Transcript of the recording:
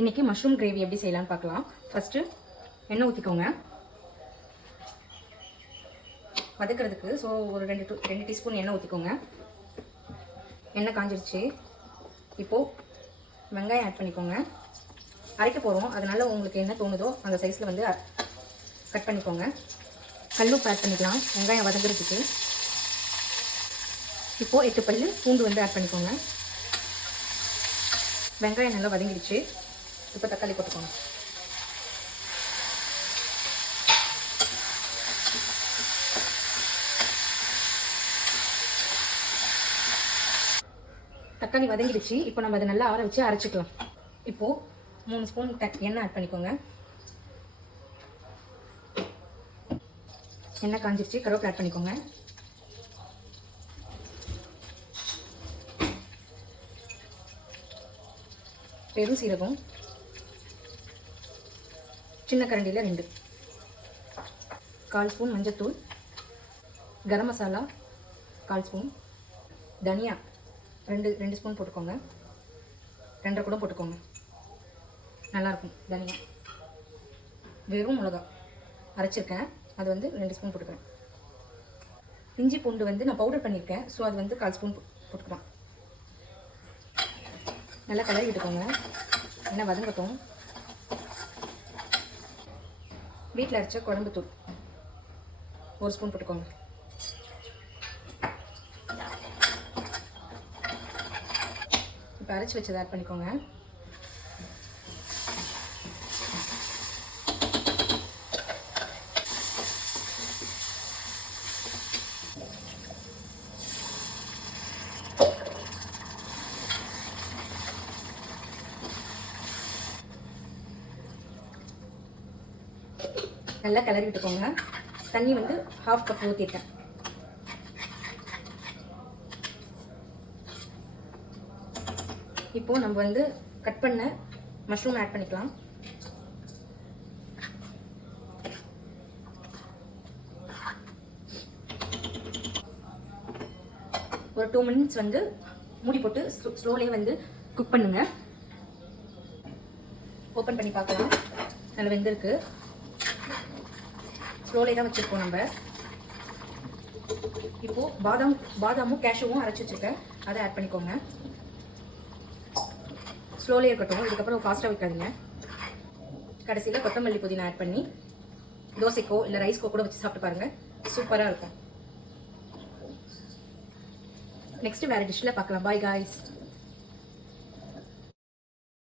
இன்றைக்கி mushroom gravy எப்படி செய்யலான்னு பார்க்கலாம். ஃபஸ்ட்டு எண்ணெய் ஊற்றிக்கோங்க வதக்கிறதுக்கு. ஸோ ஒரு ரெண்டு டீஸ்பூன் எண்ணெய் ஊற்றிக்கோங்க. எண்ணெய் காஞ்சிருச்சு. இப்போது வெங்காயம் ஆட் பண்ணிக்கோங்க. அரைக்க போகிறோம், அதனால் உங்களுக்கு என்ன தோணுதோ அந்த சைஸில் வந்து கட் பண்ணிக்கோங்க. கல்லுப்பு ஆட் பண்ணிக்கலாம் வெங்காயம் வதங்குறதுக்கு. இப்போது 8 பல்லு பூண்டு வந்து ஆட் பண்ணிக்கோங்க. வெங்காயம் நல்லா வதங்கிடுச்சு. இப்போ தக்காளி போட்டுக்கோங்க. தக்காளி வதங்கிடுச்சு. இப்போ நம்ம அதை நல்லா ஆற வச்சு அரைச்சிக்கலாம். இப்போது 3 ஸ்பூன் எண்ணெய் ஆட் பண்ணிக்கோங்க. எண்ணெய் காஞ்சிருச்சு. கருவேப்பிலை ஆட் பண்ணிக்கோங்க. பெரும் சீரகம் சின்ன கரண்டியில் 2, 1/4 ஸ்பூன் மஞ்சத்தூள், கரம் மசாலா 1/4 ஸ்பூன், தனியா 2 ஸ்பூன் போட்டுக்கோங்க. 2.5 கூட போட்டுக்கோங்க, நல்லாயிருக்கும் தனியா. வெறும் மிளகா அரைச்சிருக்கேன், அது வந்து 2 ஸ்பூன் போட்டுக்கிறேன். இஞ்சி பூண்டு வந்து நான் பவுடர் பண்ணியிருக்கேன், ஸோ அது வந்து 1/4 ஸ்பூன் போட்டுக்கலாம். நல்லா கலரி விட்டுக்கோங்க. என்ன வதங்கட்டும். வீட்டில் அரைச்ச குழம்பு தூள் 1 ஸ்பூன் போட்டுக்கோங்க. இப்போ அரைச்சி வச்சதை ஆட் பண்ணிக்கோங்க. நல்லா கிளறி விட்டுக்கோங்க. தண்ணி வந்து 1/2 கப் ஊற்றிட்டேன். இப்போது நம்ம வந்து கட் பண்ண மஷ்ரூம் ஆட் பண்ணிக்கலாம். ஒரு 2 மினிட்ஸ் வந்து மூடி போட்டு ஸ்லோலே வந்து குக் பண்ணுங்க. ஓப்பன் பண்ணி பார்க்கலாம். நல்லா வெந்திருக்கு. ஸ்லோலே தான் வச்சுருக்கோம் நம்ம. இப்போது பாதாமும் கேஷ்யூவும் அரைச்சி வச்சுருக்கேன், அதை ஆட் பண்ணிக்கோங்க. ஸ்லோலே இருக்கட்டும், இதுக்கப்புறம் ஃபாஸ்ட்டாக வைக்காதீங்க. கடைசியில் கொத்தமல்லி புதினா ஆட் பண்ணி தோசைக்கோ இல்லை ரைஸ்க்கோ கூட வச்சு சாப்பிட்டு பாருங்கள், சூப்பராக இருக்கும். நெக்ஸ்ட்டு வேறு டிஷ்ஷில் பார்க்கலாம். Bye guys.